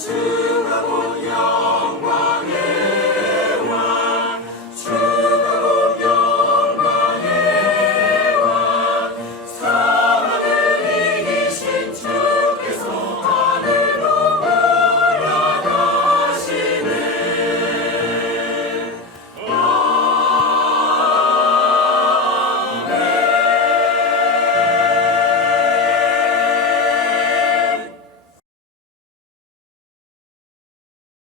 to